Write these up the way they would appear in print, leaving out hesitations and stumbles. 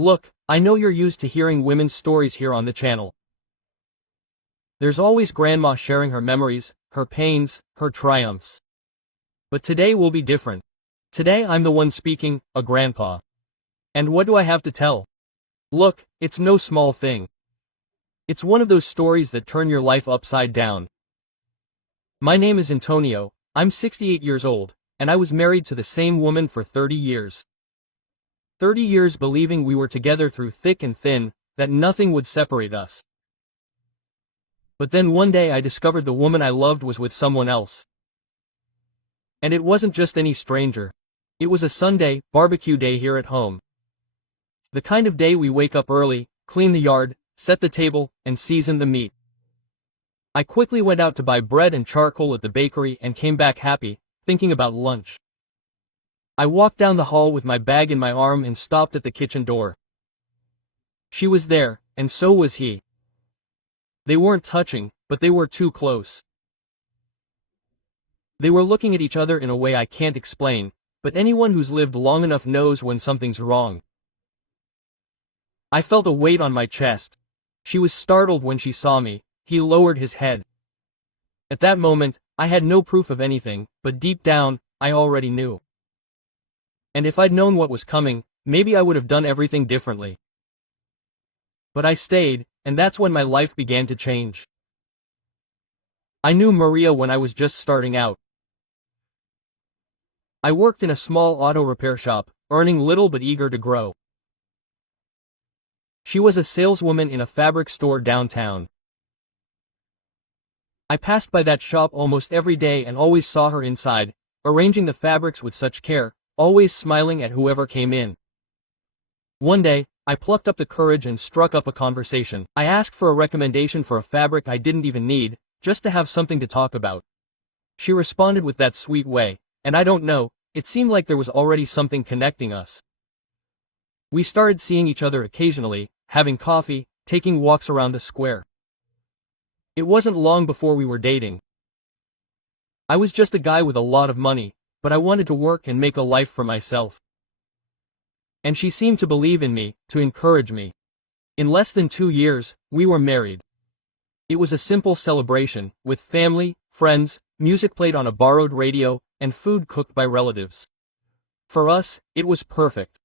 Look, I know you're used to hearing women's stories here on the channel. There's always grandma sharing her memories, her pains, her triumphs. But today will be different. Today I'm the one speaking, a grandpa. And what do I have to tell? Look, it's no small thing. It's one of those stories that turn your life upside down. My name is Antonio, I'm 68 years old, and I was married to the same woman for 30 years. 30 years believing we were together through thick and thin, that nothing would separate us. But then one day I discovered the woman I loved was with someone else. And it wasn't just any stranger. It was a Sunday, barbecue day here at home. The kind of day we wake up early, clean the yard, set the table, and season the meat. I quickly went out to buy bread and charcoal at the bakery and came back happy, thinking about lunch. I walked down the hall with my bag in my arm and stopped at the kitchen door. She was there, and so was he. They weren't touching, but they were too close. They were looking at each other in a way I can't explain, but anyone who's lived long enough knows when something's wrong. I felt a weight on my chest. She was startled when she saw me. He lowered his head. At that moment, I had no proof of anything, but deep down, I already knew. And if I'd known what was coming, maybe I would have done everything differently. But I stayed, and that's when my life began to change. I knew Maria when I was just starting out. I worked in a small auto repair shop, earning little but eager to grow. She was a saleswoman in a fabric store downtown. I passed by that shop almost every day and always saw her inside, arranging the fabrics with such care, always smiling at whoever came in. One day, I plucked up the courage and struck up a conversation. I asked for a recommendation for a fabric I didn't even need, just to have something to talk about. She responded with that sweet way, and I don't know, it seemed like there was already something connecting us. We started seeing each other occasionally, having coffee, taking walks around the square. It wasn't long before we were dating. I was just a guy with a lot of money, but I wanted to work and make a life for myself. And she seemed to believe in me, to encourage me. In less than 2 years, we were married. It was a simple celebration, with family, friends, music played on a borrowed radio, and food cooked by relatives. For us, it was perfect.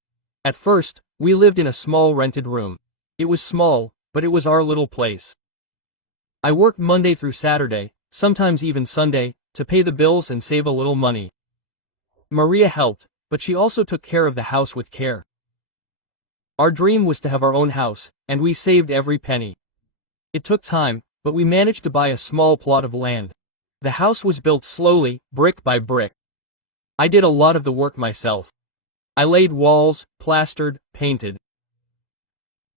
At first, we lived in a small rented room. It was small, but it was our little place. I worked Monday through Saturday, sometimes even Sunday, to pay the bills and save a little money. Maria helped, but she also took care of the house with care. Our dream was to have our own house, and we saved every penny. It took time, but we managed to buy a small plot of land. The house was built slowly, brick by brick. I did a lot of the work myself. I laid walls, plastered, painted.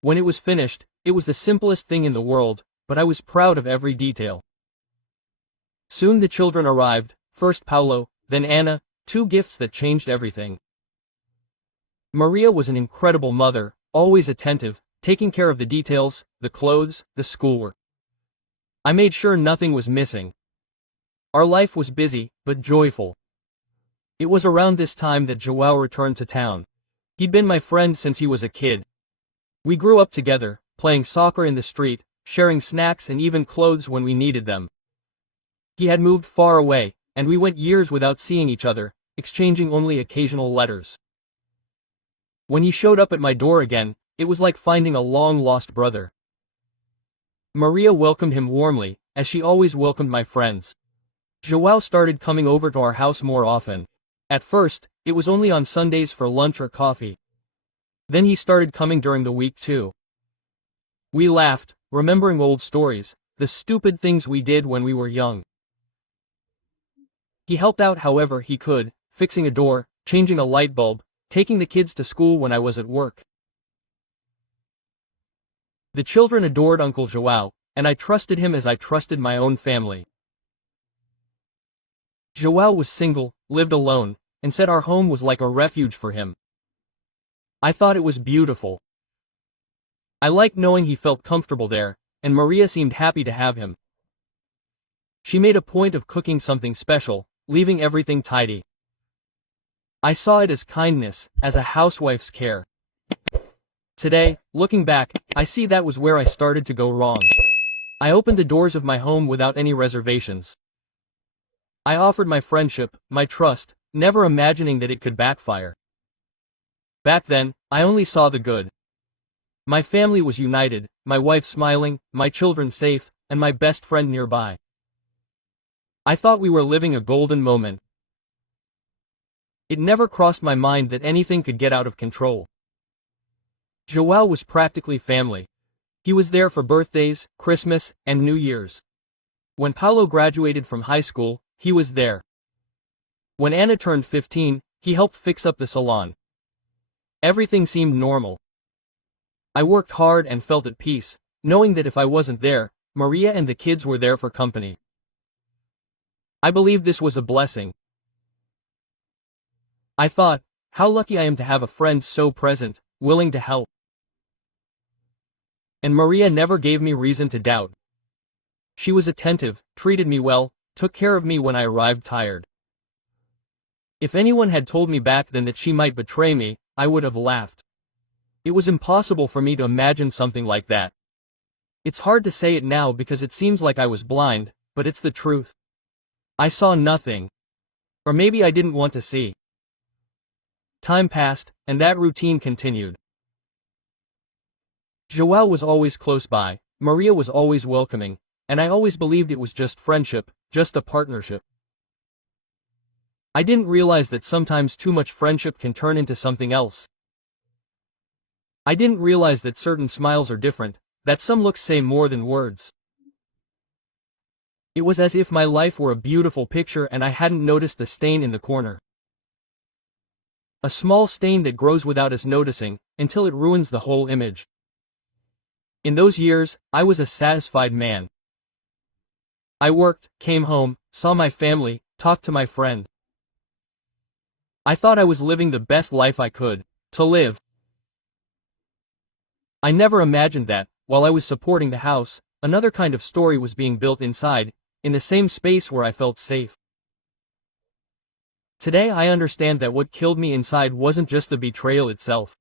When it was finished, it was the simplest thing in the world, but I was proud of every detail. Soon the children arrived, first Paolo, then Anna, 2 gifts that changed everything. Maria was an incredible mother, always attentive, taking care of the details, the clothes, the schoolwork. I made sure nothing was missing. Our life was busy, but joyful. It was around this time that João returned to town. He'd been my friend since he was a kid. We grew up together, playing soccer in the street, sharing snacks and even clothes when we needed them. He had moved far away, and we went years without seeing each other, exchanging only occasional letters. When he showed up at my door again, it was like finding a long-lost brother. Maria welcomed him warmly, as she always welcomed my friends. João started coming over to our house more often. At first, it was only on Sundays for lunch or coffee. Then he started coming during the week too. We laughed, remembering old stories, the stupid things we did when we were young. He helped out however he could, fixing a door, changing a light bulb, taking the kids to school when I was at work. The children adored Uncle João, and I trusted him as I trusted my own family. João was single, lived alone, and said our home was like a refuge for him. I thought it was beautiful. I liked knowing he felt comfortable there, and Maria seemed happy to have him. She made a point of cooking something special, leaving everything tidy. I saw it as kindness, as a housewife's care. Today, looking back, I see that was where I started to go wrong. I opened the doors of my home without any reservations. I offered my friendship, my trust, never imagining that it could backfire. Back then, I only saw the good. My family was united, my wife smiling, my children safe, and my best friend nearby. I thought we were living a golden moment. It never crossed my mind that anything could get out of control. João was practically family. He was there for birthdays, Christmas, and New Year's. When Paulo graduated from high school, he was there. When Anna turned 15, he helped fix up the salon. Everything seemed normal. I worked hard and felt at peace, knowing that if I wasn't there, Maria and the kids were there for company. I believed this was a blessing. I thought, how lucky I am to have a friend so present, willing to help. And Maria never gave me reason to doubt. She was attentive, treated me well, took care of me when I arrived tired. If anyone had told me back then that she might betray me, I would have laughed. It was impossible for me to imagine something like that. It's hard to say it now because it seems like I was blind, but it's the truth. I saw nothing. Or maybe I didn't want to see. Time passed, and that routine continued. João was always close by, Maria was always welcoming, and I always believed it was just friendship, just a partnership. I didn't realize that sometimes too much friendship can turn into something else. I didn't realize that certain smiles are different, that some looks say more than words. It was as if my life were a beautiful picture and I hadn't noticed the stain in the corner. A small stain that grows without us noticing, until it ruins the whole image. In those years, I was a satisfied man. I worked, came home, saw my family, talked to my friend. I thought I was living the best life I could, to live. I never imagined that, while I was supporting the house, another kind of story was being built inside, in the same space where I felt safe. Today I understand that what killed me inside wasn't just the betrayal itself.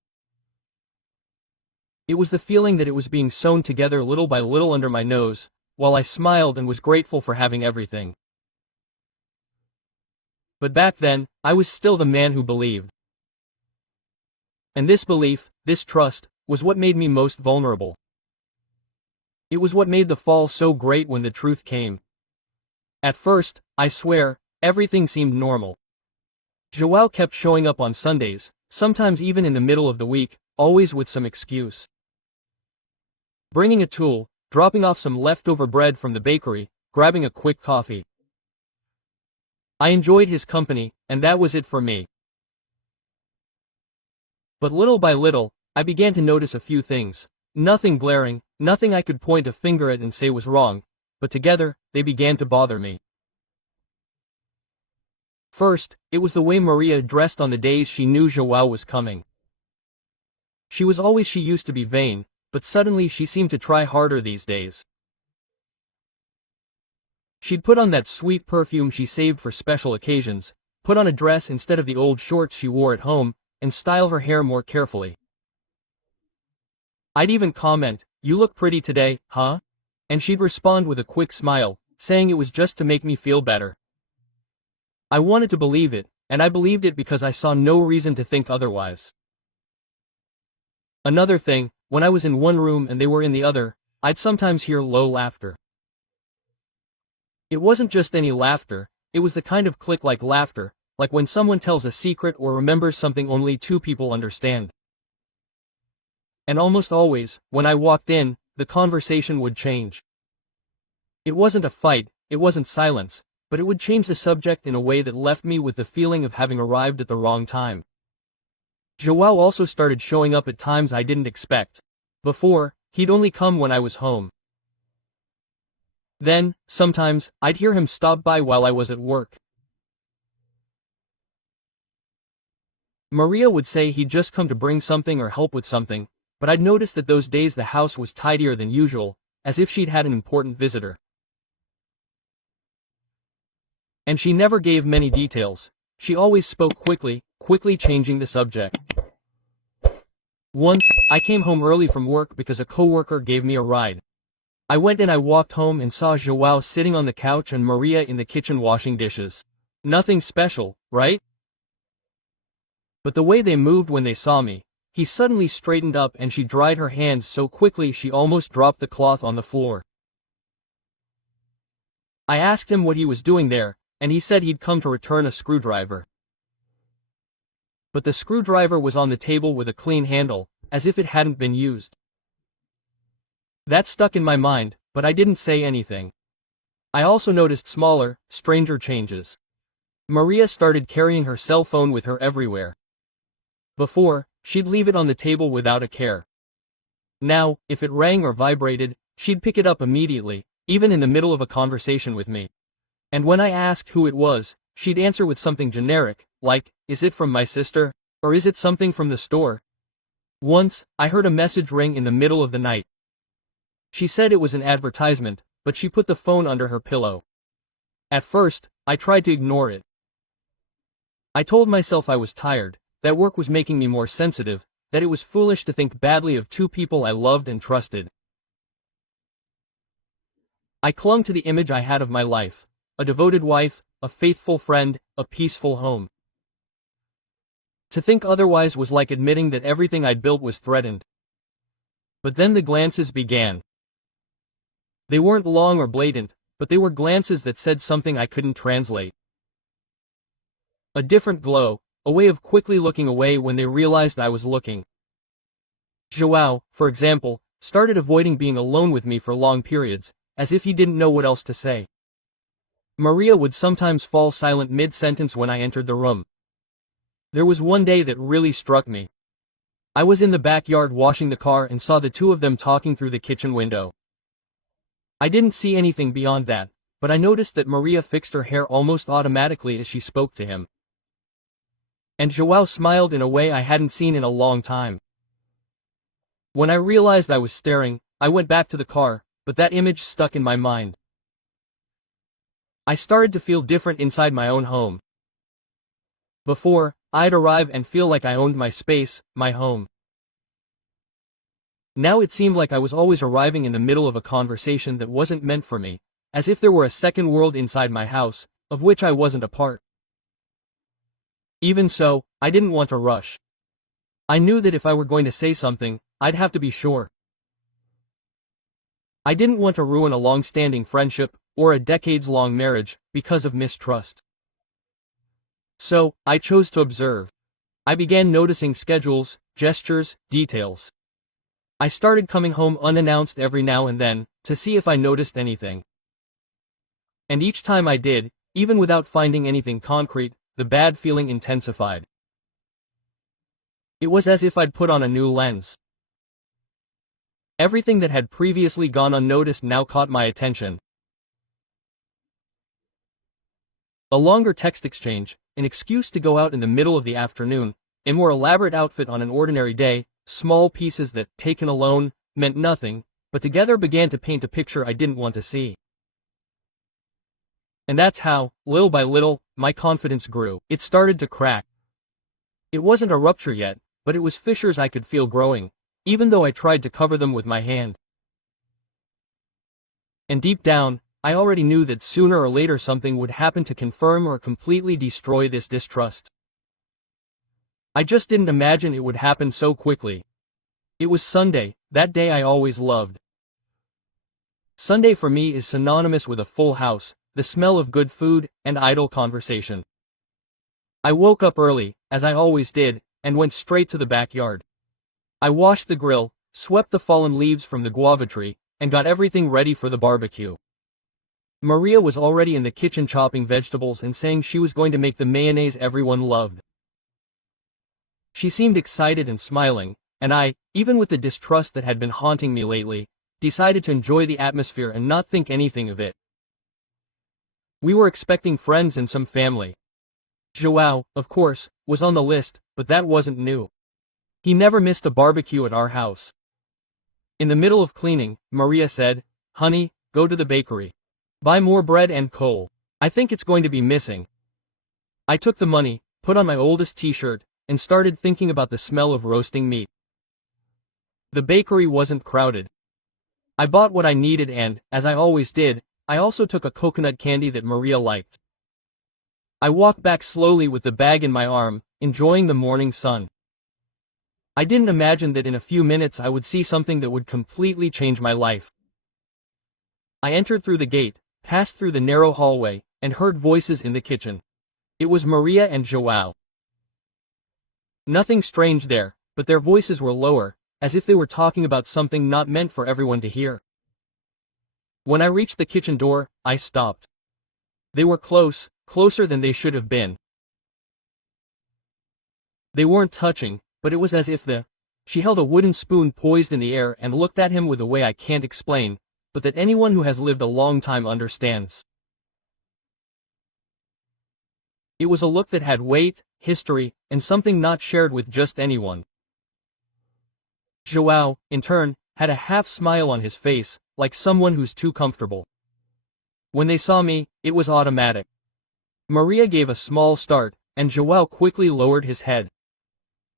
It was the feeling that it was being sewn together little by little under my nose, while I smiled and was grateful for having everything. But back then, I was still the man who believed. And this belief, this trust, was what made me most vulnerable. It was what made the fall so great when the truth came. At first, I swear, everything seemed normal. João kept showing up on Sundays, sometimes even in the middle of the week, always with some excuse. Bringing a tool, dropping off some leftover bread from the bakery, grabbing a quick coffee. I enjoyed his company, and that was it for me. But little by little, I began to notice a few things. Nothing glaring, nothing I could point a finger at and say was wrong, but together, they began to bother me. First, it was the way Maria dressed on the days she knew João was coming. She was always she used to be vain, but suddenly she seemed to try harder these days. She'd put on that sweet perfume she saved for special occasions, put on a dress instead of the old shorts she wore at home, and style her hair more carefully. I'd even comment, "You look pretty today, huh?" And she'd respond with a quick smile, saying it was just to make me feel better. I wanted to believe it, and I believed it because I saw no reason to think otherwise. Another thing, when I was in one room and they were in the other, I'd sometimes hear low laughter. It wasn't just any laughter, it was the kind of click-like laughter, like when someone tells a secret or remembers something only two people understand. And almost always, when I walked in, the conversation would change. It wasn't a fight, it wasn't silence, but it would change the subject in a way that left me with the feeling of having arrived at the wrong time. João also started showing up at times I didn't expect. Before, he'd only come when I was home. Then, sometimes, I'd hear him stop by while I was at work. Maria would say he'd just come to bring something or help with something, but I'd noticed that those days the house was tidier than usual, as if she'd had an important visitor. And she never gave many details. She always spoke quickly, quickly changing the subject. Once, I came home early from work because a coworker gave me a ride. I went and I walked home and saw João sitting on the couch and Maria in the kitchen washing dishes. Nothing special, right? But the way they moved when they saw me, he suddenly straightened up and she dried her hands so quickly she almost dropped the cloth on the floor. I asked him what he was doing there, and he said he'd come to return a screwdriver. But the screwdriver was on the table with a clean handle, as if it hadn't been used. That stuck in my mind, but I didn't say anything. I also noticed smaller, stranger changes. Maria started carrying her cell phone with her everywhere. Before, she'd leave it on the table without a care. Now, if it rang or vibrated, she'd pick it up immediately, even in the middle of a conversation with me. And when I asked who it was, she'd answer with something generic, like, "Is it from my sister? Or is it something from the store?" Once, I heard a message ring in the middle of the night. She said it was an advertisement, but she put the phone under her pillow. At first, I tried to ignore it. I told myself I was tired, that work was making me more sensitive, that it was foolish to think badly of two people I loved and trusted. I clung to the image I had of my life, a devoted wife, a faithful friend, a peaceful home. To think otherwise was like admitting that everything I'd built was threatened. But then the glances began. They weren't long or blatant, but they were glances that said something I couldn't translate. A different glow, a way of quickly looking away when they realized I was looking. João, for example, started avoiding being alone with me for long periods, as if he didn't know what else to say. Maria would sometimes fall silent mid-sentence when I entered the room. There was one day that really struck me. I was in the backyard washing the car and saw the two of them talking through the kitchen window. I didn't see anything beyond that, but I noticed that Maria fixed her hair almost automatically as she spoke to him. And João smiled in a way I hadn't seen in a long time. When I realized I was staring, I went back to the car, but that image stuck in my mind. I started to feel different inside my own home. Before, I'd arrive and feel like I owned my space, my home. Now it seemed like I was always arriving in the middle of a conversation that wasn't meant for me, as if there were a second world inside my house, of which I wasn't a part. Even so, I didn't want to rush. I knew that if I were going to say something, I'd have to be sure. I didn't want to ruin a long-standing friendship, or a decades-long marriage, because of mistrust. So, I chose to observe. I began noticing schedules, gestures, details. I started coming home unannounced every now and then, to see if I noticed anything. And each time I did, even without finding anything concrete, the bad feeling intensified. It was as if I'd put on a new lens. Everything that had previously gone unnoticed now caught my attention. A longer text exchange, an excuse to go out in the middle of the afternoon, a more elaborate outfit on an ordinary day, small pieces that, taken alone, meant nothing, but together began to paint a picture I didn't want to see. And that's how, little by little, my confidence grew. It started to crack. It wasn't a rupture yet, but it was fissures I could feel growing, even though I tried to cover them with my hand. And deep down, I already knew that sooner or later something would happen to confirm or completely destroy this distrust. I just didn't imagine it would happen so quickly. It was Sunday, that day I always loved. Sunday for me is synonymous with a full house, the smell of good food, and idle conversation. I woke up early, as I always did, and went straight to the backyard. I washed the grill, swept the fallen leaves from the guava tree, and got everything ready for the barbecue. Maria was already in the kitchen chopping vegetables and saying she was going to make the mayonnaise everyone loved. She seemed excited and smiling, and I, even with the distrust that had been haunting me lately, decided to enjoy the atmosphere and not think anything of it. We were expecting friends and some family. João, of course, was on the list, but that wasn't new. He never missed a barbecue at our house. In the middle of cleaning, Maria said, "Honey, go to the bakery. Buy more bread and coal. I think it's going to be missing." I took the money, put on my oldest t-shirt, and started thinking about the smell of roasting meat. The bakery wasn't crowded. I bought what I needed and, as I always did, I also took a coconut candy that Maria liked. I walked back slowly with the bag in my arm, enjoying the morning sun. I didn't imagine that in a few minutes I would see something that would completely change my life. I entered through the gate, passed through the narrow hallway, and heard voices in the kitchen. It was Maria and João. Nothing strange there, but their voices were lower, as if they were talking about something not meant for everyone to hear. When I reached the kitchen door, I stopped. They were close, closer than they should have been. They weren't touching, but it was as if she held a wooden spoon poised in the air and looked at him with a way I can't explain, but that anyone who has lived a long time understands. It was a look that had weight, history, and something not shared with just anyone. João, in turn, had a half-smile on his face, like someone who's too comfortable. When they saw me, it was automatic. Maria gave a small start, and João quickly lowered his head.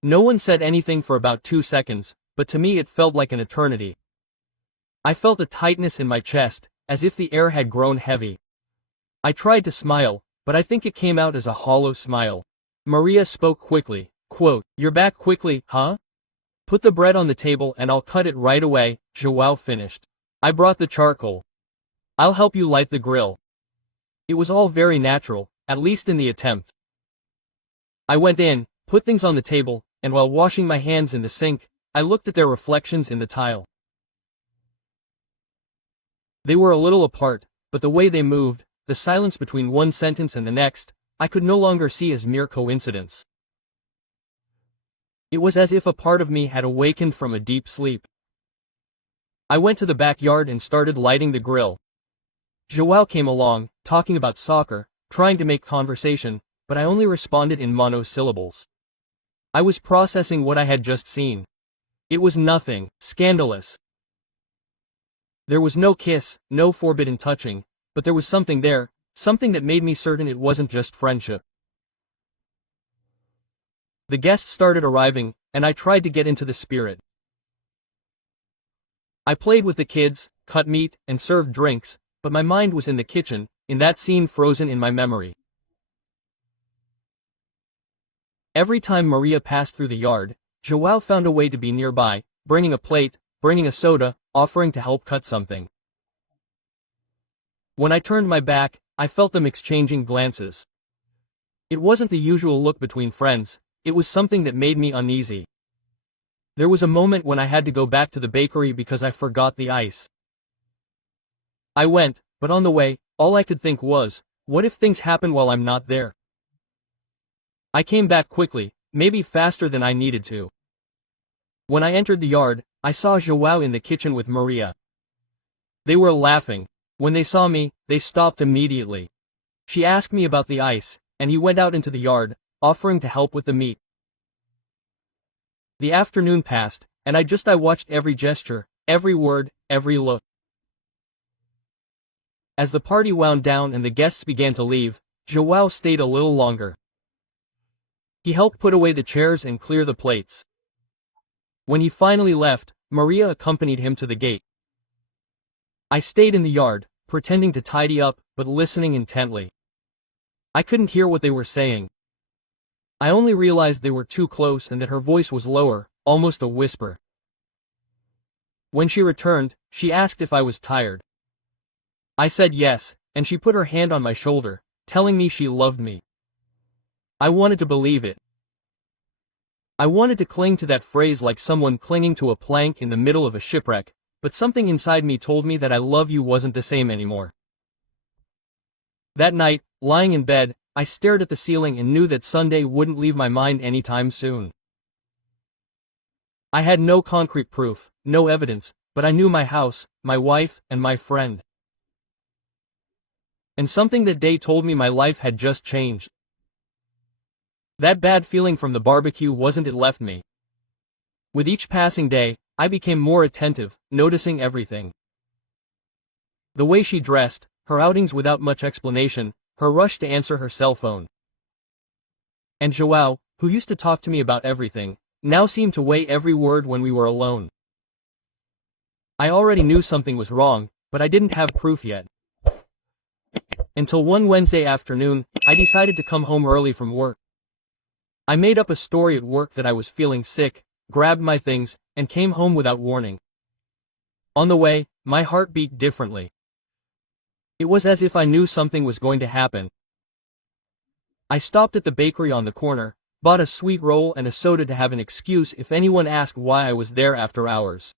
No one said anything for about 2 seconds, but to me it felt like an eternity. I felt a tightness in my chest, as if the air had grown heavy. I tried to smile, but I think it came out as a hollow smile. Maria spoke quickly, quote, "You're back quickly, huh? Put the bread on the table and I'll cut it right away," João finished. "I brought the charcoal. I'll help you light the grill." It was all very natural, at least in the attempt. I went in, put things on the table, and while washing my hands in the sink, I looked at their reflections in the tile. They were a little apart, but the way they moved, the silence between one sentence and the next, I could no longer see as mere coincidence. It was as if a part of me had awakened from a deep sleep. I went to the backyard and started lighting the grill. João came along, talking about soccer, trying to make conversation, but I only responded in monosyllables. I was processing what I had just seen. It was nothing scandalous. There was no kiss, no forbidden touching, but there was something there, something that made me certain it wasn't just friendship. The guests started arriving, and I tried to get into the spirit. I played with the kids, cut meat, and served drinks, but my mind was in the kitchen, in that scene frozen in my memory. Every time Maria passed through the yard, João found a way to be nearby, bringing a plate, bringing a soda, offering to help cut something. When I turned my back, I felt them exchanging glances. It wasn't the usual look between friends, it was something that made me uneasy. There was a moment when I had to go back to the bakery because I forgot the ice. I went, but on the way, all I could think was, what if things happen while I'm not there? I came back quickly, maybe faster than I needed to. When I entered the yard, I saw João in the kitchen with Maria. They were laughing. When they saw me, they stopped immediately. She asked me about the ice, and he went out into the yard, offering to help with the meat. The afternoon passed, and I watched every gesture, every word, every look. As the party wound down and the guests began to leave, João stayed a little longer. He helped put away the chairs and clear the plates. When he finally left, Maria accompanied him to the gate. I stayed in the yard, pretending to tidy up, but listening intently. I couldn't hear what they were saying. I only realized they were too close and that her voice was lower, almost a whisper. When she returned, she asked if I was tired. I said yes, and she put her hand on my shoulder, telling me she loved me. I wanted to believe it. I wanted to cling to that phrase like someone clinging to a plank in the middle of a shipwreck, but something inside me told me that I love you wasn't the same anymore. That night, lying in bed, I stared at the ceiling and knew that Sunday wouldn't leave my mind anytime soon. I had no concrete proof, no evidence, but I knew my house, my wife, and my friend. And something that day told me my life had just changed. That bad feeling from the barbecue wasn't it left me. With each passing day, I became more attentive, noticing everything. The way she dressed, her outings without much explanation, her rush to answer her cell phone. And João, who used to talk to me about everything, now seemed to weigh every word when we were alone. I already knew something was wrong, but I didn't have proof yet. Until one Wednesday afternoon, I decided to come home early from work. I made up a story at work that I was feeling sick, grabbed my things, and came home without warning. On the way, my heart beat differently. It was as if I knew something was going to happen. I stopped at the bakery on the corner, bought a sweet roll and a soda to have an excuse if anyone asked why I was there after hours.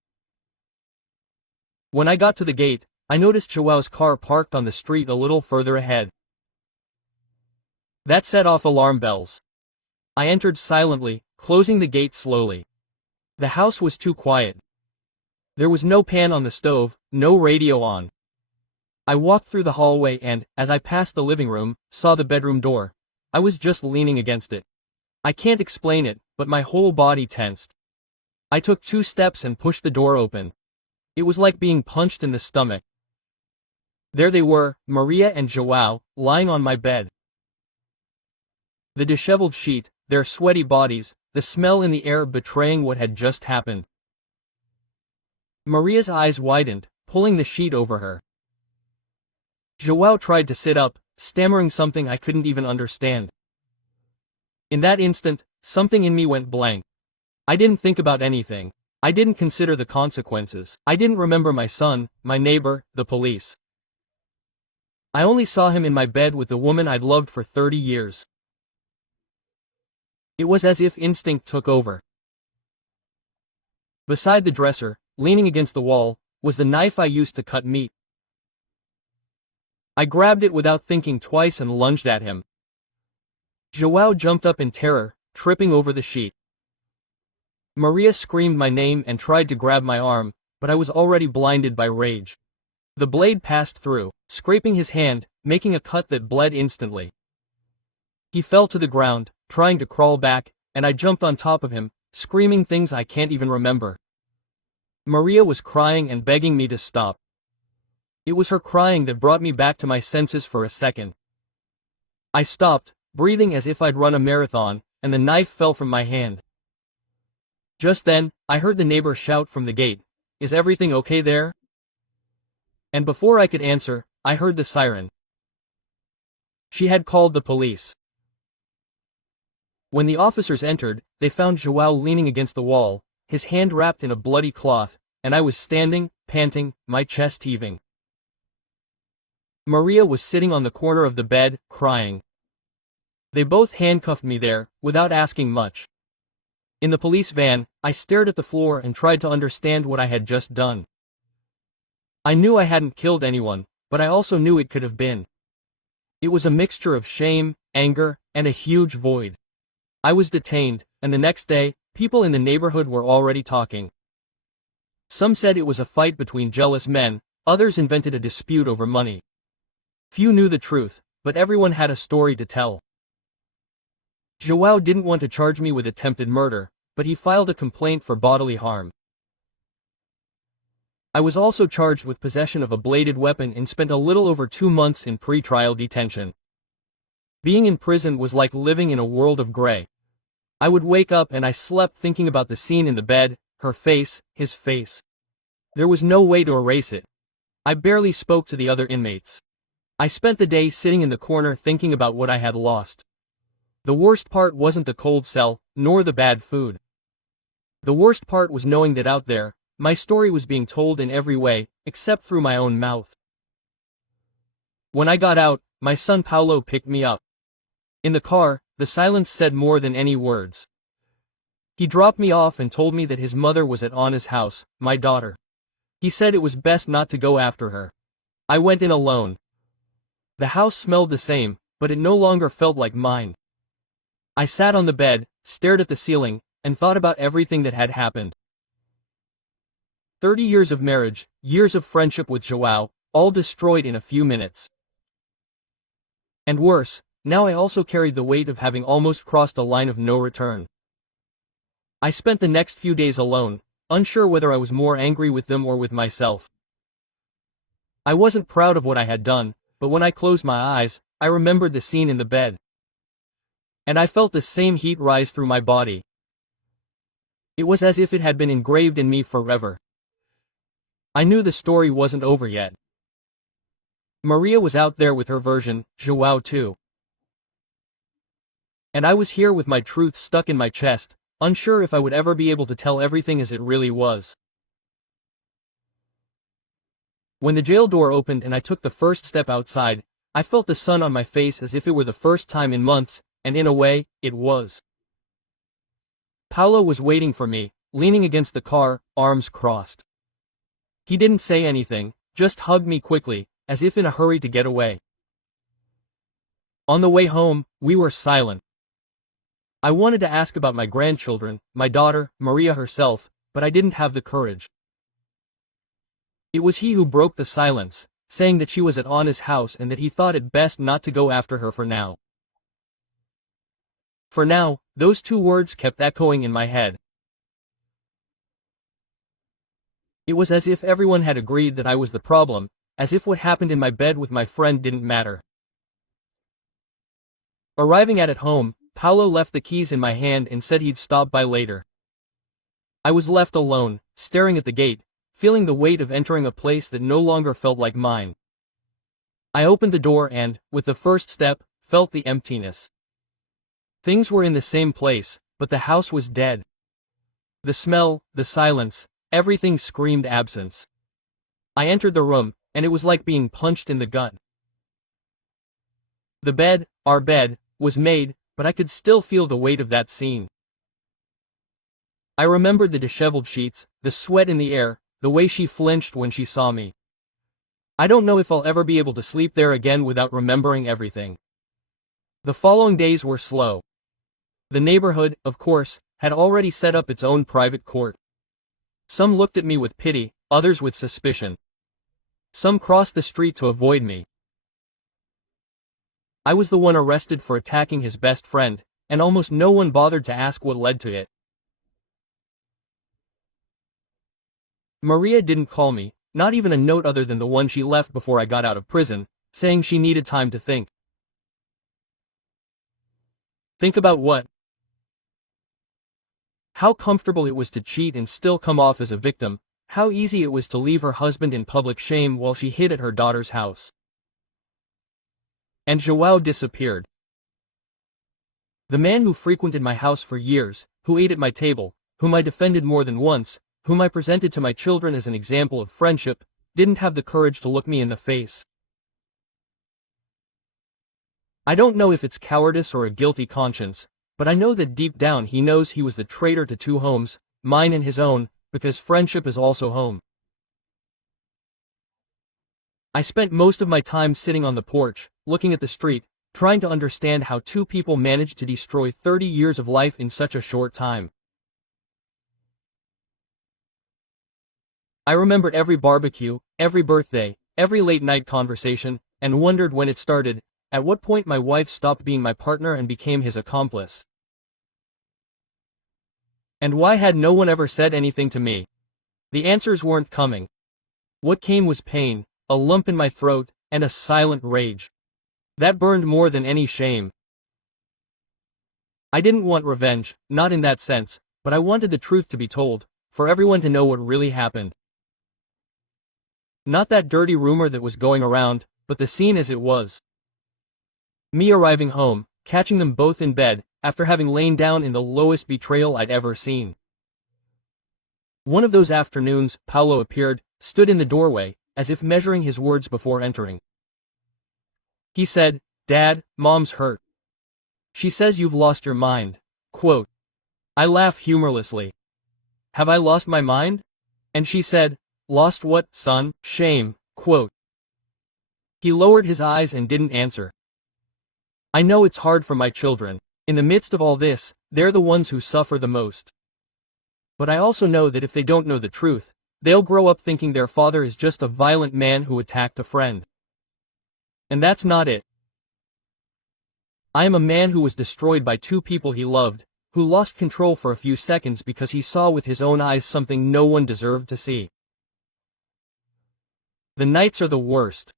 When I got to the gate, I noticed Joao's car parked on the street a little further ahead. That set off alarm bells. I entered silently, closing the gate slowly. The house was too quiet. There was no pan on the stove, no radio on. I walked through the hallway and, as I passed the living room, saw the bedroom door. I was just leaning against it. I can't explain it, but my whole body tensed. I took 2 steps and pushed the door open. It was like being punched in the stomach. There they were, Maria and Joao, lying on my bed. The disheveled sheet, their sweaty bodies, the smell in the air betraying what had just happened. Maria's eyes widened, pulling the sheet over her. Joao tried to sit up, stammering something I couldn't even understand. In that instant, something in me went blank. I didn't think about anything. I didn't consider the consequences. I didn't remember my son, my neighbor, the police. I only saw him in my bed with the woman I'd loved for 30 years. It was as if instinct took over. Beside the dresser, leaning against the wall, was the knife I used to cut meat. I grabbed it without thinking twice and lunged at him. Joao jumped up in terror, tripping over the sheet. Maria screamed my name and tried to grab my arm, but I was already blinded by rage. The blade passed through, scraping his hand, making a cut that bled instantly. He fell to the ground, trying to crawl back, and I jumped on top of him, screaming things I can't even remember. Maria was crying and begging me to stop. It was her crying that brought me back to my senses for a second. I stopped, breathing as if I'd run a marathon, and the knife fell from my hand. Just then, I heard the neighbor shout from the gate, "Is everything okay there?" And before I could answer, I heard the siren. She had called the police. When the officers entered, they found Joao leaning against the wall, his hand wrapped in a bloody cloth, and I was standing, panting, my chest heaving. Maria was sitting on the corner of the bed, crying. They both handcuffed me there, without asking much. In the police van, I stared at the floor and tried to understand what I had just done. I knew I hadn't killed anyone, but I also knew it could have been. It was a mixture of shame, anger, and a huge void. I was detained, and the next day, people in the neighborhood were already talking. Some said it was a fight between jealous men, others invented a dispute over money. Few knew the truth, but everyone had a story to tell. Joao didn't want to charge me with attempted murder, but he filed a complaint for bodily harm. I was also charged with possession of a bladed weapon and spent a little over 2 months in pre-trial detention. Being in prison was like living in a world of gray. I would wake up and I slept thinking about the scene in the bed, her face, his face. There was no way to erase it. I barely spoke to the other inmates. I spent the day sitting in the corner thinking about what I had lost. The worst part wasn't the cold cell, nor the bad food. The worst part was knowing that out there, my story was being told in every way, except through my own mouth. When I got out, my son Paulo picked me up. In the car, the silence said more than any words. He dropped me off and told me that his mother was at Anna's house, my daughter. He said it was best not to go after her. I went in alone. The house smelled the same, but it no longer felt like mine. I sat on the bed, stared at the ceiling, and thought about everything that had happened. 30 years of marriage, years of friendship with Joao, all destroyed in a few minutes. And worse, now I also carried the weight of having almost crossed a line of no return. I spent the next few days alone, unsure whether I was more angry with them or with myself. I wasn't proud of what I had done, but when I closed my eyes, I remembered the scene in the bed. And I felt the same heat rise through my body. It was as if it had been engraved in me forever. I knew the story wasn't over yet. Maria was out there with her version, João too. And I was here with my truth stuck in my chest, unsure if I would ever be able to tell everything as it really was. When the jail door opened and I took the first step outside, I felt the sun on my face as if it were the first time in months, and in a way, it was. Paulo was waiting for me, leaning against the car, arms crossed. He didn't say anything, just hugged me quickly, as if in a hurry to get away. On the way home, we were silent. I wanted to ask about my grandchildren, my daughter, Maria herself, but I didn't have the courage. It was he who broke the silence, saying that she was at Anna's house and that he thought it best not to go after her for now. For now, those two words kept echoing in my head. It was as if everyone had agreed that I was the problem, as if what happened in my bed with my friend didn't matter. Arriving at home, Paulo left the keys in my hand and said he'd stop by later. I was left alone, staring at the gate, feeling the weight of entering a place that no longer felt like mine. I opened the door and, with the first step, felt the emptiness. Things were in the same place, but the house was dead. The smell, the silence, everything screamed absence. I entered the room, and it was like being punched in the gut. The bed, our bed, was made, but I could still feel the weight of that scene. I remembered the disheveled sheets, the sweat in the air, the way she flinched when she saw me. I don't know if I'll ever be able to sleep there again without remembering everything. The following days were slow. The neighborhood, of course, had already set up its own private court. Some looked at me with pity, others with suspicion. Some crossed the street to avoid me. I was the one arrested for attacking his best friend, and almost no one bothered to ask what led to it. Maria didn't call me, not even a note other than the one she left before I got out of prison, saying she needed time to think. Think about what? How comfortable it was to cheat and still come off as a victim, how easy it was to leave her husband in public shame while she hid at her daughter's house. And João disappeared. The man who frequented my house for years, who ate at my table, whom I defended more than once, whom I presented to my children as an example of friendship, didn't have the courage to look me in the face. I don't know if it's cowardice or a guilty conscience, but I know that deep down he knows he was the traitor to two homes, mine and his own, because friendship is also home. I spent most of my time sitting on the porch, looking at the street, trying to understand how two people managed to destroy 30 years of life in such a short time. I remembered every barbecue, every birthday, every late-night conversation, and wondered when it started, at what point my wife stopped being my partner and became his accomplice. And why had no one ever said anything to me? The answers weren't coming. What came was pain, a lump in my throat, and a silent rage. That burned more than any shame. I didn't want revenge, not in that sense, but I wanted the truth to be told, for everyone to know what really happened. Not that dirty rumor that was going around, but the scene as it was. Me arriving home, catching them both in bed, after having lain down in the lowest betrayal I'd ever seen. One of those afternoons, Paulo appeared, stood in the doorway, as if measuring his words before entering. He said, "Dad, Mom's hurt. She says you've lost your mind." Quote. I laugh humorlessly. Have I lost my mind? And she said, "Lost what, son? Shame." Quote. He lowered his eyes and didn't answer. I know it's hard for my children. In the midst of all this, they're the ones who suffer the most. But I also know that if they don't know the truth, they'll grow up thinking their father is just a violent man who attacked a friend. And that's not it. I am a man who was destroyed by two people he loved, who lost control for a few seconds because he saw with his own eyes something no one deserved to see. The nights are the worst.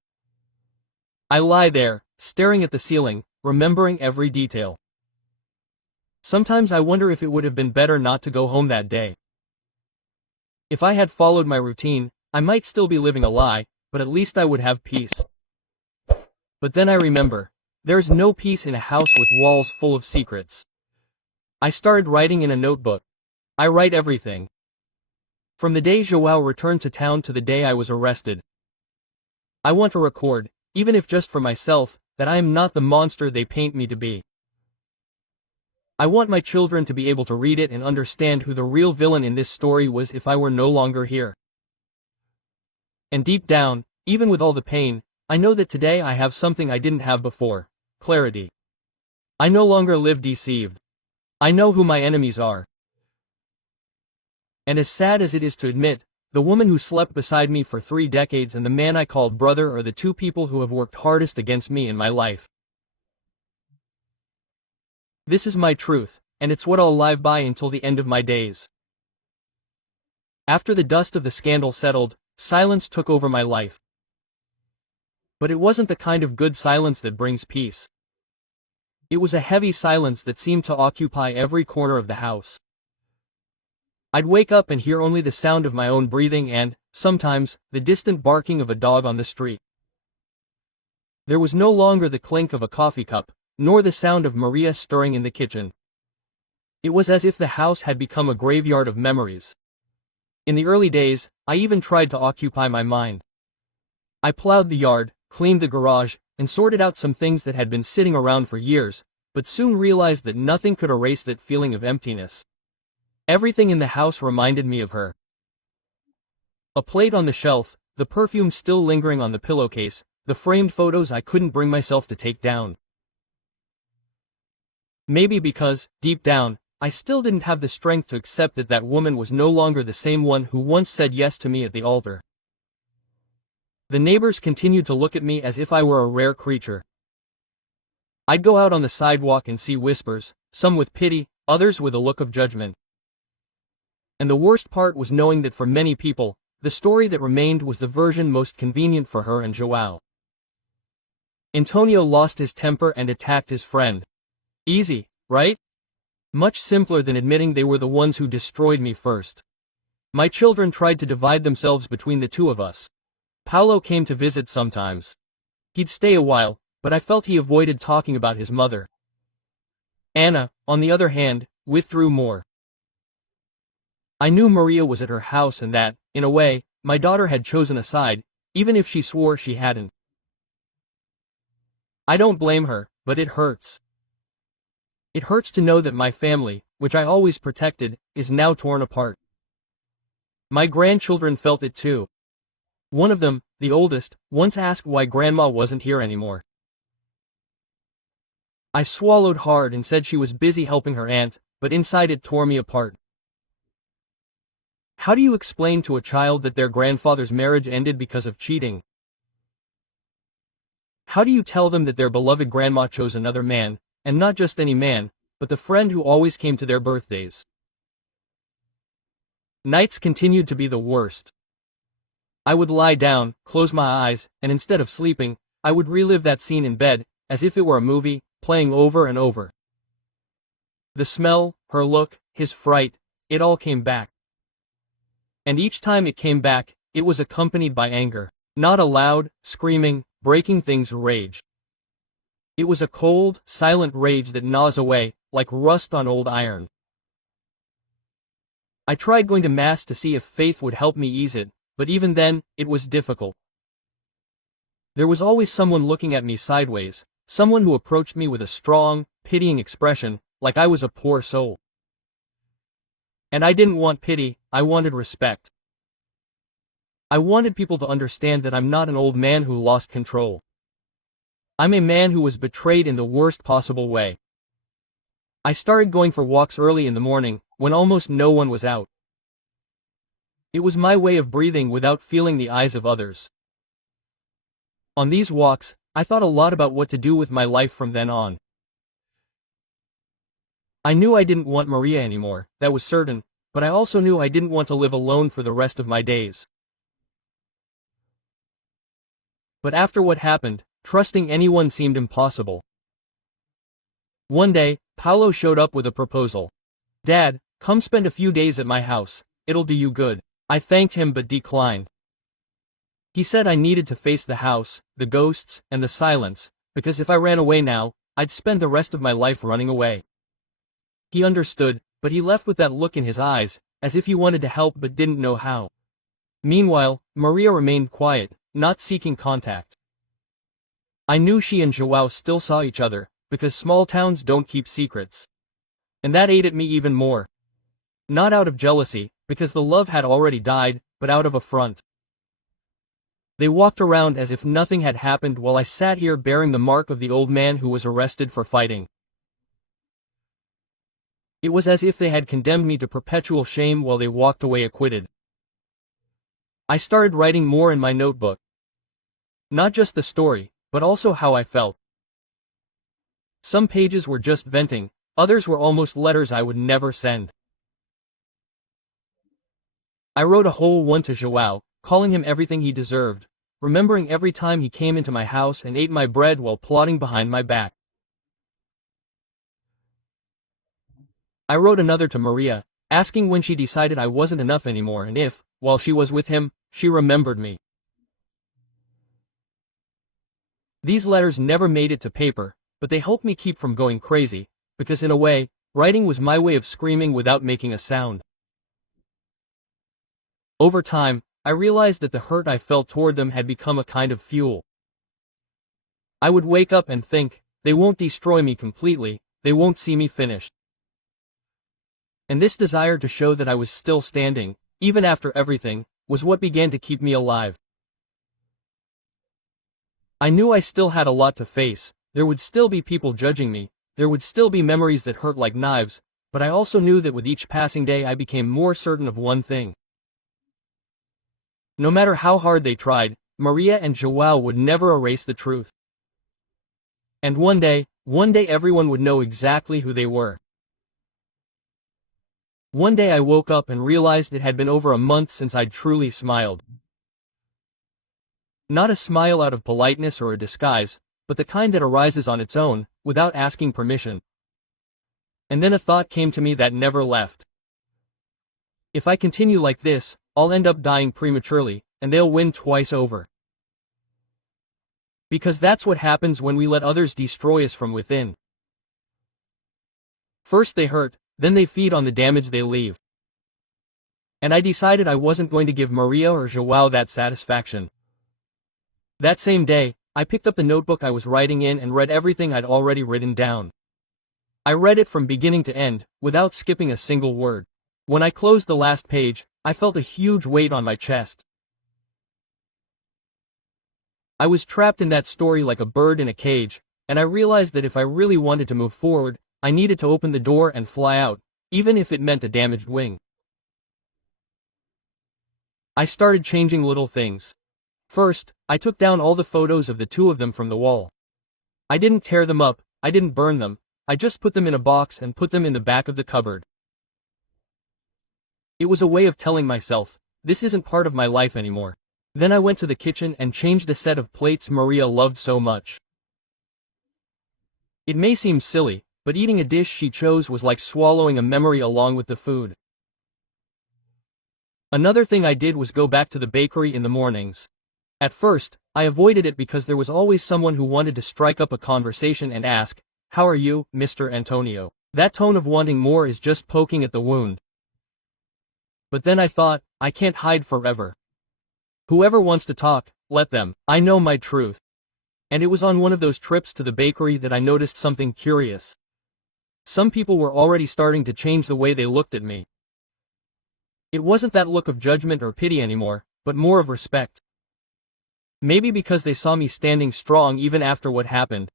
I lie there, staring at the ceiling, remembering every detail. Sometimes I wonder if it would have been better not to go home that day. If I had followed my routine, I might still be living a lie, but at least I would have peace. But then I remember, there's no peace in a house with walls full of secrets. I started writing in a notebook. I write everything. From the day João returned to town to the day I was arrested. I want to record, even if just for myself, that I am not the monster they paint me to be. I want my children to be able to read it and understand who the real villain in this story was if I were no longer here. And deep down, even with all the pain, I know that today I have something I didn't have before: clarity. I no longer live deceived. I know who my enemies are. And as sad as it is to admit, the woman who slept beside me for 3 decades and the man I called brother are the two people who have worked hardest against me in my life. This is my truth, and it's what I'll live by until the end of my days. After the dust of the scandal settled, silence took over my life. But it wasn't the kind of good silence that brings peace. It was a heavy silence that seemed to occupy every corner of the house. I'd wake up and hear only the sound of my own breathing and, sometimes, the distant barking of a dog on the street. There was no longer the clink of a coffee cup, nor the sound of Maria stirring in the kitchen. It was as if the house had become a graveyard of memories. In the early days, I even tried to occupy my mind. I plowed the yard, cleaned the garage, and sorted out some things that had been sitting around for years, but soon realized that nothing could erase that feeling of emptiness. Everything in the house reminded me of her. A plate on the shelf, the perfume still lingering on the pillowcase, the framed photos I couldn't bring myself to take down. Maybe because, deep down, I still didn't have the strength to accept that that woman was no longer the same one who once said yes to me at the altar. The neighbors continued to look at me as if I were a rare creature. I'd go out on the sidewalk and see whispers, some with pity, others with a look of judgment. And the worst part was knowing that for many people, the story that remained was the version most convenient for her and João. Antonio lost his temper and attacked his friend. Easy, right? Much simpler than admitting they were the ones who destroyed me first. My children tried to divide themselves between the two of us. Paulo came to visit sometimes. He'd stay a while, but I felt he avoided talking about his mother. Anna, on the other hand, withdrew more. I knew Maria was at her house and that, in a way, my daughter had chosen a side, even if she swore she hadn't. I don't blame her, but it hurts. It hurts to know that my family, which I always protected, is now torn apart. My grandchildren felt it too. One of them, the oldest, once asked why Grandma wasn't here anymore. I swallowed hard and said she was busy helping her aunt, but inside it tore me apart. How do you explain to a child that their grandfather's marriage ended because of cheating? How do you tell them that their beloved grandma chose another man, and not just any man, but the friend who always came to their birthdays? Nights continued to be the worst. I would lie down, close my eyes, and instead of sleeping, I would relive that scene in bed, as if it were a movie, playing over and over. The smell, her look, his fright, it all came back. And each time it came back, it was accompanied by anger. Not a loud, screaming, breaking things rage. It was a cold, silent rage that gnaws away, like rust on old iron. I tried going to Mass to see if faith would help me ease it, but even then, it was difficult. There was always someone looking at me sideways, someone who approached me with a strong, pitying expression, like I was a poor soul. And I didn't want pity, I wanted respect. I wanted people to understand that I'm not an old man who lost control. I'm a man who was betrayed in the worst possible way. I started going for walks early in the morning, when almost no one was out. It was my way of breathing without feeling the eyes of others. On these walks, I thought a lot about what to do with my life from then on. I knew I didn't want Maria anymore, that was certain, but I also knew I didn't want to live alone for the rest of my days. But after what happened, trusting anyone seemed impossible. One day, Paulo showed up with a proposal. "Dad, come spend a few days at my house, it'll do you good." I thanked him but declined. He said I needed to face the house, the ghosts, and the silence, because if I ran away now, I'd spend the rest of my life running away. He understood, but he left with that look in his eyes, as if he wanted to help but didn't know how. Meanwhile, Maria remained quiet, not seeking contact. I knew she and João still saw each other, because small towns don't keep secrets. And that ate at me even more. Not out of jealousy, because the love had already died, but out of affront. They walked around as if nothing had happened while I sat here bearing the mark of the old man who was arrested for fighting. It was as if they had condemned me to perpetual shame while they walked away acquitted. I started writing more in my notebook. Not just the story, but also how I felt. Some pages were just venting, others were almost letters I would never send. I wrote a whole one to João, calling him everything he deserved, remembering every time he came into my house and ate my bread while plotting behind my back. I wrote another to Maria, asking when she decided I wasn't enough anymore and if, while she was with him, she remembered me. These letters never made it to paper, but they helped me keep from going crazy, because in a way, writing was my way of screaming without making a sound. Over time, I realized that the hurt I felt toward them had become a kind of fuel. I would wake up and think, they won't destroy me completely, they won't see me finished. And this desire to show that I was still standing, even after everything, was what began to keep me alive. I knew I still had a lot to face, there would still be people judging me, there would still be memories that hurt like knives, but I also knew that with each passing day I became more certain of one thing. No matter how hard they tried, Maria and João would never erase the truth. And one day everyone would know exactly who they were. One day I woke up and realized it had been over a month since I'd truly smiled. Not a smile out of politeness or a disguise, but the kind that arises on its own, without asking permission. And then a thought came to me that never left. If I continue like this, I'll end up dying prematurely, and they'll win twice over. Because that's what happens when we let others destroy us from within. First they hurt, then they feed on the damage they leave. And I decided I wasn't going to give Maria or João that satisfaction. That same day, I picked up the notebook I was writing in and read everything I'd already written down. I read it from beginning to end, without skipping a single word. When I closed the last page, I felt a huge weight on my chest. I was trapped in that story like a bird in a cage, and I realized that if I really wanted to move forward, I needed to open the door and fly out, even if it meant a damaged wing. I started changing little things. First, I took down all the photos of the two of them from the wall. I didn't tear them up, I didn't burn them, I just put them in a box and put them in the back of the cupboard. It was a way of telling myself, this isn't part of my life anymore. Then I went to the kitchen and changed the set of plates Maria loved so much. It may seem silly, but eating a dish she chose was like swallowing a memory along with the food. Another thing I did was go back to the bakery in the mornings. At first, I avoided it because there was always someone who wanted to strike up a conversation and ask, "How are you, Mr. Antonio?" That tone of wanting more is just poking at the wound. But then I thought, I can't hide forever. Whoever wants to talk, let them. I know my truth. And it was on one of those trips to the bakery that I noticed something curious. Some people were already starting to change the way they looked at me. It wasn't that look of judgment or pity anymore, but more of respect. Maybe because they saw me standing strong even after what happened.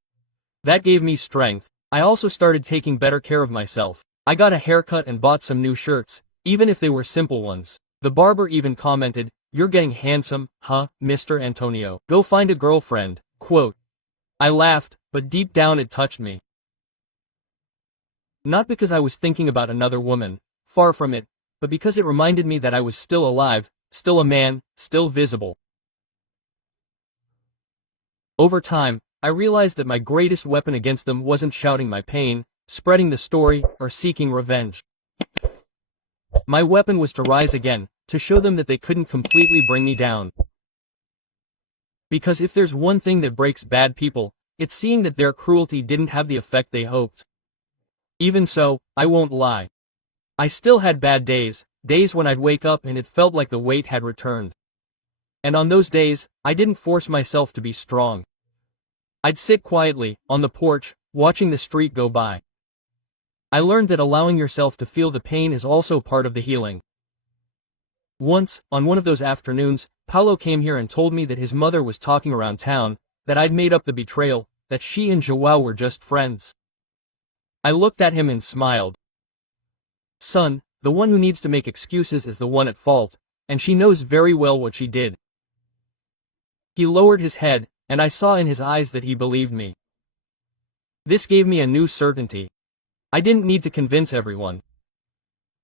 That gave me strength. I also started taking better care of myself. I got a haircut and bought some new shirts, even if they were simple ones. The barber even commented, "You're getting handsome, huh, Mr. Antonio? Go find a girlfriend." Quote. I laughed, but deep down it touched me. Not because I was thinking about another woman, far from it, but because it reminded me that I was still alive, still a man, still visible. Over time, I realized that my greatest weapon against them wasn't shouting my pain, spreading the story, or seeking revenge. My weapon was to rise again, to show them that they couldn't completely bring me down. Because if there's one thing that breaks bad people, it's seeing that their cruelty didn't have the effect they hoped. Even so, I won't lie. I still had bad days, days when I'd wake up and it felt like the weight had returned. And on those days, I didn't force myself to be strong. I'd sit quietly, on the porch, watching the street go by. I learned that allowing yourself to feel the pain is also part of the healing. Once, on one of those afternoons, Paulo came here and told me that his mother was talking around town, that I'd made up the betrayal, that she and João were just friends. I looked at him and smiled. Son, the one who needs to make excuses is the one at fault, and she knows very well what she did. He lowered his head, and I saw in his eyes that he believed me. This gave me a new certainty. I didn't need to convince everyone.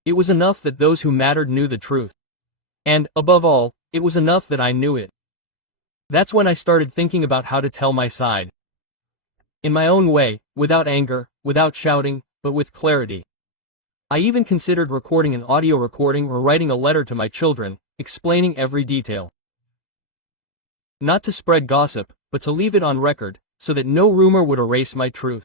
It was enough that those who mattered knew the truth. And, above all, it was enough that I knew it. That's when I started thinking about how to tell my side. In my own way, without anger, without shouting, but with clarity. I even considered recording an audio recording or writing a letter to my children, explaining every detail. Not to spread gossip, but to leave it on record, so that no rumor would erase my truth.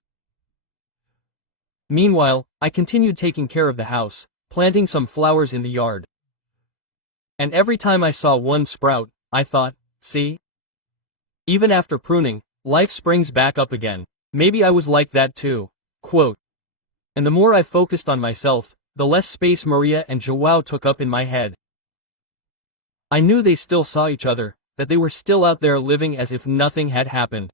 Meanwhile, I continued taking care of the house, planting some flowers in the yard. And every time I saw one sprout, I thought, see? Even after pruning, life springs back up again. Maybe I was like that too. Quote. And the more I focused on myself, the less space Maria and João took up in my head. I knew they still saw each other, that they were still out there living as if nothing had happened.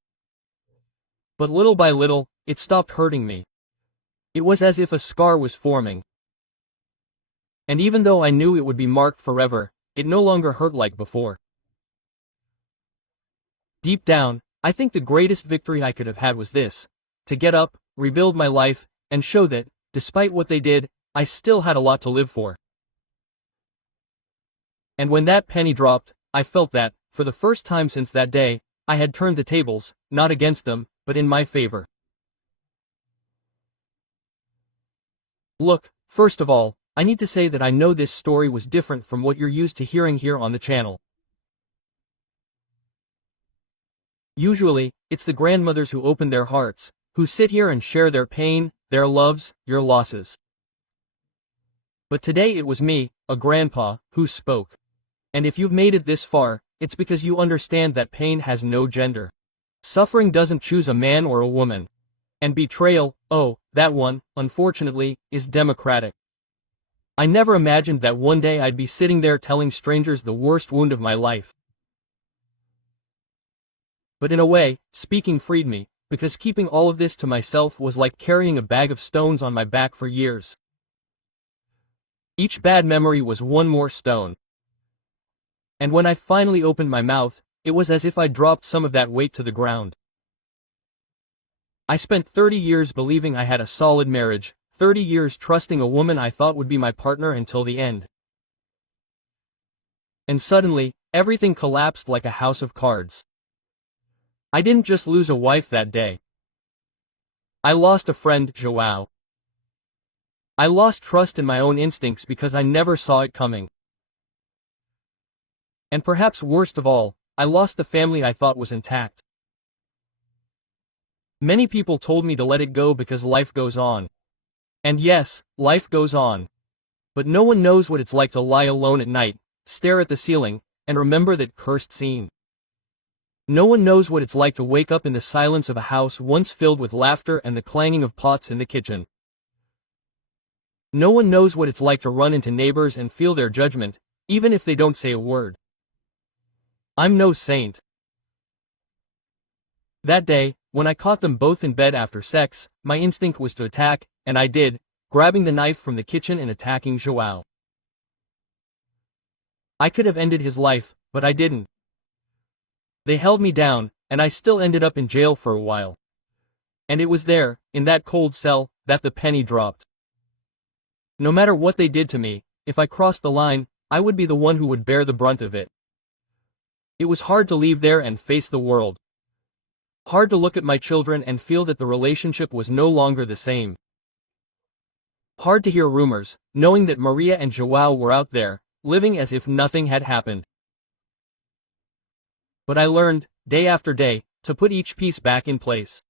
But little by little, it stopped hurting me. It was as if a scar was forming. And even though I knew it would be marked forever, it no longer hurt like before. Deep down, I think the greatest victory I could have had was this: to get up, rebuild my life, and show that, despite what they did, I still had a lot to live for. And when that penny dropped, I felt that, for the first time since that day, I had turned the tables, not against them, but in my favor. Look, first of all, I need to say that I know this story was different from what you're used to hearing here on the channel. Usually, it's the grandmothers who open their hearts, who sit here and share their pain, their loves, your losses. But today it was me, a grandpa, who spoke. And if you've made it this far, it's because you understand that pain has no gender. Suffering doesn't choose a man or a woman. And betrayal, oh, that one, unfortunately, is democratic. I never imagined that one day I'd be sitting there telling strangers the worst wound of my life. But in a way, speaking freed me, because keeping all of this to myself was like carrying a bag of stones on my back for years. Each bad memory was one more stone. And when I finally opened my mouth, it was as if I dropped some of that weight to the ground. I spent 30 years believing I had a solid marriage, 30 years trusting a woman I thought would be my partner until the end. And suddenly, everything collapsed like a house of cards. I didn't just lose a wife that day. I lost a friend, João. I lost trust in my own instincts because I never saw it coming. And perhaps worst of all, I lost the family I thought was intact. Many people told me to let it go because life goes on. And yes, life goes on. But no one knows what it's like to lie alone at night, stare at the ceiling, and remember that cursed scene. No one knows what it's like to wake up in the silence of a house once filled with laughter and the clanging of pots in the kitchen. No one knows what it's like to run into neighbors and feel their judgment, even if they don't say a word. I'm no saint. That day, when I caught them both in bed after sex, my instinct was to attack, and I did, grabbing the knife from the kitchen and attacking João. I could have ended his life, but I didn't. They held me down, and I still ended up in jail for a while. And it was there, in that cold cell, that the penny dropped. No matter what they did to me, if I crossed the line, I would be the one who would bear the brunt of it. It was hard to leave there and face the world. Hard to look at my children and feel that the relationship was no longer the same. Hard to hear rumors, knowing that Maria and João were out there, living as if nothing had happened. But I learned, day after day, to put each piece back in place.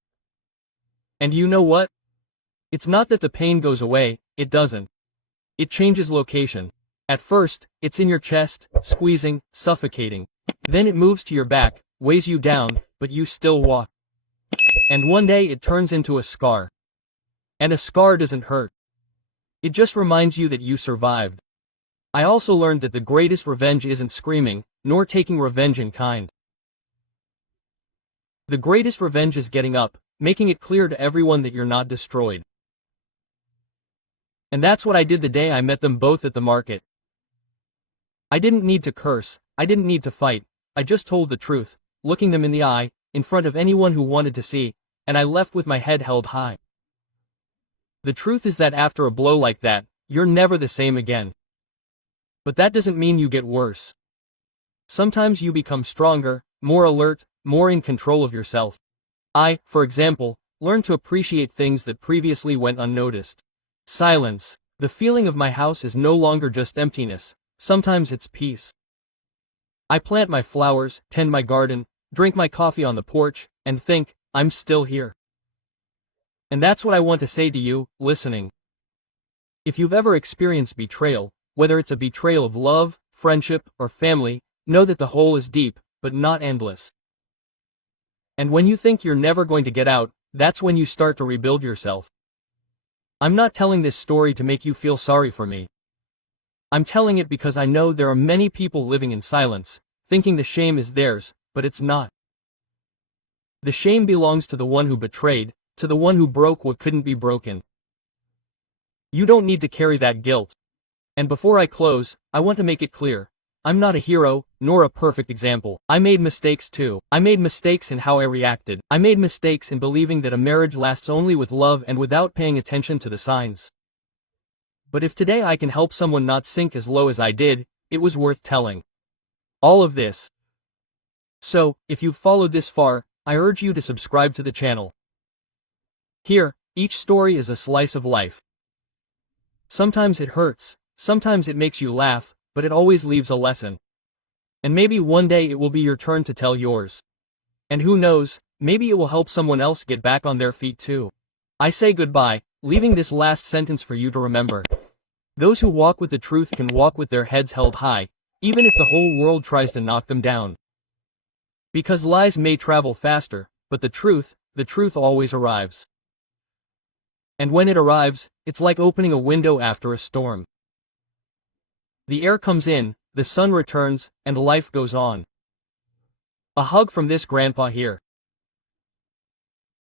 And you know what? It's not that the pain goes away, it doesn't. It changes location. At first, it's in your chest, squeezing, suffocating. Then it moves to your back, weighs you down, but you still walk. And one day it turns into a scar. And a scar doesn't hurt. It just reminds you that you survived. I also learned that the greatest revenge isn't screaming, nor taking revenge in kind. The greatest revenge is getting up, making it clear to everyone that you're not destroyed. And that's what I did the day I met them both at the market. I didn't need to curse, I didn't need to fight, I just told the truth, looking them in the eye, in front of anyone who wanted to see, and I left with my head held high. The truth is that after a blow like that, you're never the same again. But that doesn't mean you get worse. Sometimes you become stronger, more alert, more in control of yourself. I, for example, learned to appreciate things that previously went unnoticed. Silence. The feeling of my house is no longer just emptiness, sometimes it's peace. I plant my flowers, tend my garden, drink my coffee on the porch, and think, I'm still here. And that's what I want to say to you, listening. If you've ever experienced betrayal, whether it's a betrayal of love, friendship, or family, know that the hole is deep, but not endless. And when you think you're never going to get out, that's when you start to rebuild yourself. I'm not telling this story to make you feel sorry for me. I'm telling it because I know there are many people living in silence, thinking the shame is theirs, but it's not. The shame belongs to the one who betrayed, to the one who broke what couldn't be broken. You don't need to carry that guilt. And before I close, I want to make it clear, I'm not a hero, nor a perfect example. I made mistakes too. I made mistakes in how I reacted. I made mistakes in believing that a marriage lasts only with love and without paying attention to the signs. But if today I can help someone not sink as low as I did, it was worth telling. All of this. So, if you've followed this far, I urge you to subscribe to the channel. Here, each story is a slice of life. Sometimes it hurts, sometimes it makes you laugh, but it always leaves a lesson. And maybe one day it will be your turn to tell yours. And who knows, maybe it will help someone else get back on their feet too. I say goodbye, leaving this last sentence for you to remember. Those who walk with the truth can walk with their heads held high, even if the whole world tries to knock them down. Because lies may travel faster, but the truth always arrives. And when it arrives, it's like opening a window after a storm. The air comes in, the sun returns, and life goes on. A hug from this grandpa here.